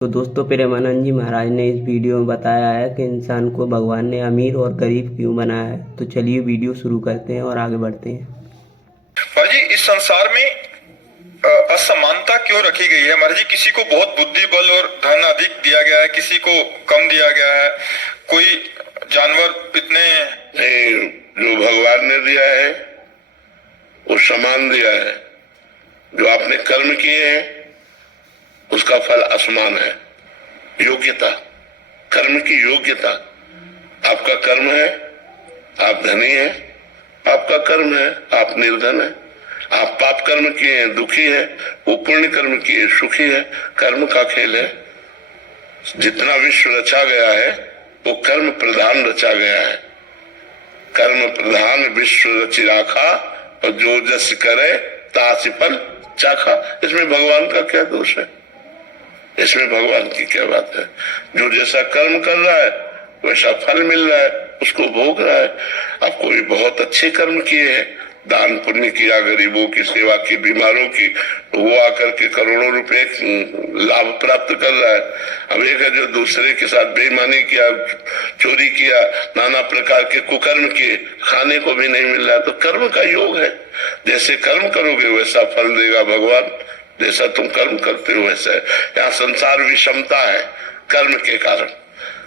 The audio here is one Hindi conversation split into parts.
तो दोस्तों प्रेमानंद जी महाराज ने इस वीडियो में बताया है कि इंसान को भगवान ने अमीर और गरीब क्यों बनाया है। तो चलिए वीडियो शुरू करते हैं और आगे बढ़ते हैं। महाराज जी, इस संसार में असमानता क्यों रखी गई है? महाराज जी, किसी को बहुत बुद्धि बल और धन अधिक दिया गया है, किसी को कम दिया गया है। कोई जानवर इतने नहीं, जो भगवान ने दिया है वो समान दिया है। जो आपने कर्म किए हैं उसका फल असमान है। योग्यता, कर्म की योग्यता। आपका कर्म है, आप धनी हैं। आपका कर्म है, आप निर्धन हैं। आप पाप कर्म किए हैं, दुखी है। वो पुण्य कर्म किए, सुखी है। कर्म का खेल है। जितना विश्व रचा गया है वो कर्म प्रधान रचा गया है। कर्म प्रधान विश्व रचि राखा और जो जस करे तासि फल चाखा। इसमें भगवान का क्या दोष है? इसमें भगवान की क्या बात है? जो जैसा कर्म कर रहा है वैसा फल मिल रहा है, उसको भोग रहा है। अब कोई बहुत अच्छे कर्म किए हैं, दान पुण्य किया, गरीबों की सेवा की, बीमारों की, तो वो आकर के करोड़ों रुपए लाभ प्राप्त कर रहा है। अब एक है जो दूसरे के साथ बेईमानी किया, चोरी किया, नाना प्रकार के कुकर्म किए, खाने को भी नहीं मिल रहा। तो कर्म का योग है। जैसे कर्म करोगे वैसा फल देगा भगवान। जैसा तुम कर्म करते हो वैसा है। यहाँ संसार विषमता है कर्म के कारण,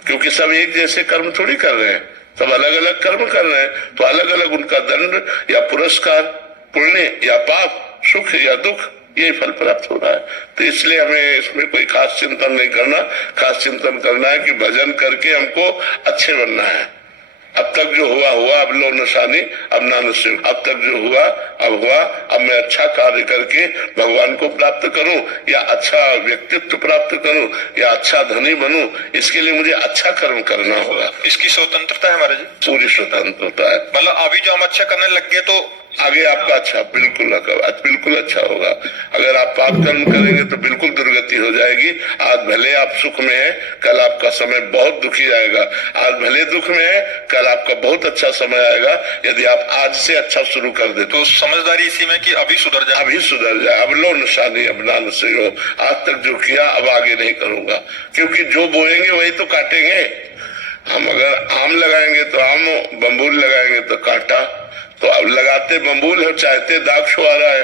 क्योंकि सब एक जैसे कर्म थोड़ी कर रहे हैं, सब अलग अलग कर्म कर रहे हैं। तो अलग अलग उनका दंड या पुरस्कार, पुण्य या पाप, सुख या दुख, ये फल प्राप्त हो रहा है। तो इसलिए हमें इसमें कोई खास चिंतन नहीं करना। खास चिंतन करना है कि भजन करके हमको अच्छे बनना है। अब तक जो हुआ हुआ, अब लो निशानी, अब ना नसीब। अब तक जो हुआ अब हुआ। अब मैं अच्छा कार्य करके भगवान को प्राप्त करूं, या अच्छा व्यक्तित्व प्राप्त करूं, या अच्छा धनी बनूं, इसके लिए मुझे अच्छा कर्म करना होगा। इसकी स्वतंत्रता है महाराज जी? पूरी स्वतंत्रता है। मतलब अभी जो हम अच्छा करने लग गए तो आगे आपका अच्छा बिल्कुल अच्छा होगा। अगर आप पाप कर्म करेंगे तो बिल्कुल दुर्गति हो जाएगी। आज भले आप सुख में हैं, कल आपका समय बहुत दुखी आएगा। आज भले दुख में है, कल आपका बहुत अच्छा समय आएगा यदि आप आज से अच्छा शुरू कर दे। तो समझदारी इसी में कि अभी सुधर जाए। अभी सुधर जाए। अब लो निशानी, अब ना नसीब हो। आज तक जो किया अब आगे नहीं करूंगा, क्योंकि जो बोएंगे वही तो काटेंगे। हम अगर आम लगाएंगे तो आम, बम्बूल लगाएंगे तो कांटा। तो अब लगाते बम्बूल हो, चाहते दाग छुआ रहा है,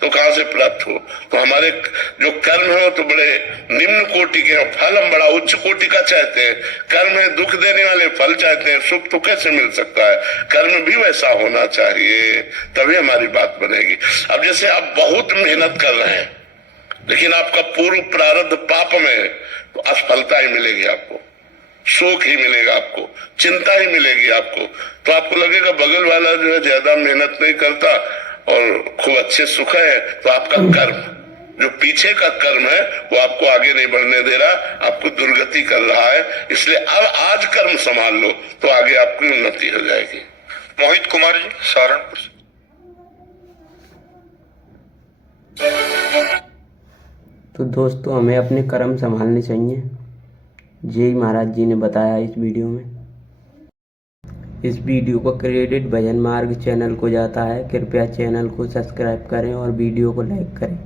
तो कहां से प्राप्त हो? तो हमारे जो कर्म है वो तो बड़े निम्न कोटि के, फल हम बड़ा उच्च कोटि का चाहते हैं। कर्म है दुख देने वाले, फल चाहते हैं। सुख तो कैसे मिल सकता है? कर्म भी वैसा होना चाहिए, तभी हमारी बात बनेगी। अब जैसे आप बहुत मेहनत कर रहे हैं, लेकिन आपका पूर्व प्रारब्ध पाप में है, तो असफलता ही मिलेगी आपको, शोक ही मिलेगा आपको, चिंता ही मिलेगी आपको। तो आपको लगेगा बगल वाला जो है ज्यादा मेहनत नहीं करता और खूब अच्छे सुख है। तो आपका कर्म, जो पीछे का कर्म है, वो आपको आगे नहीं बढ़ने दे रहा, आपको दुर्गति कर रहा है। इसलिए अब आज कर्म संभाल लो तो आगे आपकी उन्नति हो जाएगी। मोहित कुमार जी, सहारनपुर से। तो दोस्तों हमें अपने कर्म संभालने चाहिए, यही महाराज जी ने बताया इस वीडियो में। इस वीडियो का क्रेडिट भजन मार्ग चैनल को जाता है। कृपया चैनल को सब्सक्राइब करें और वीडियो को लाइक करें।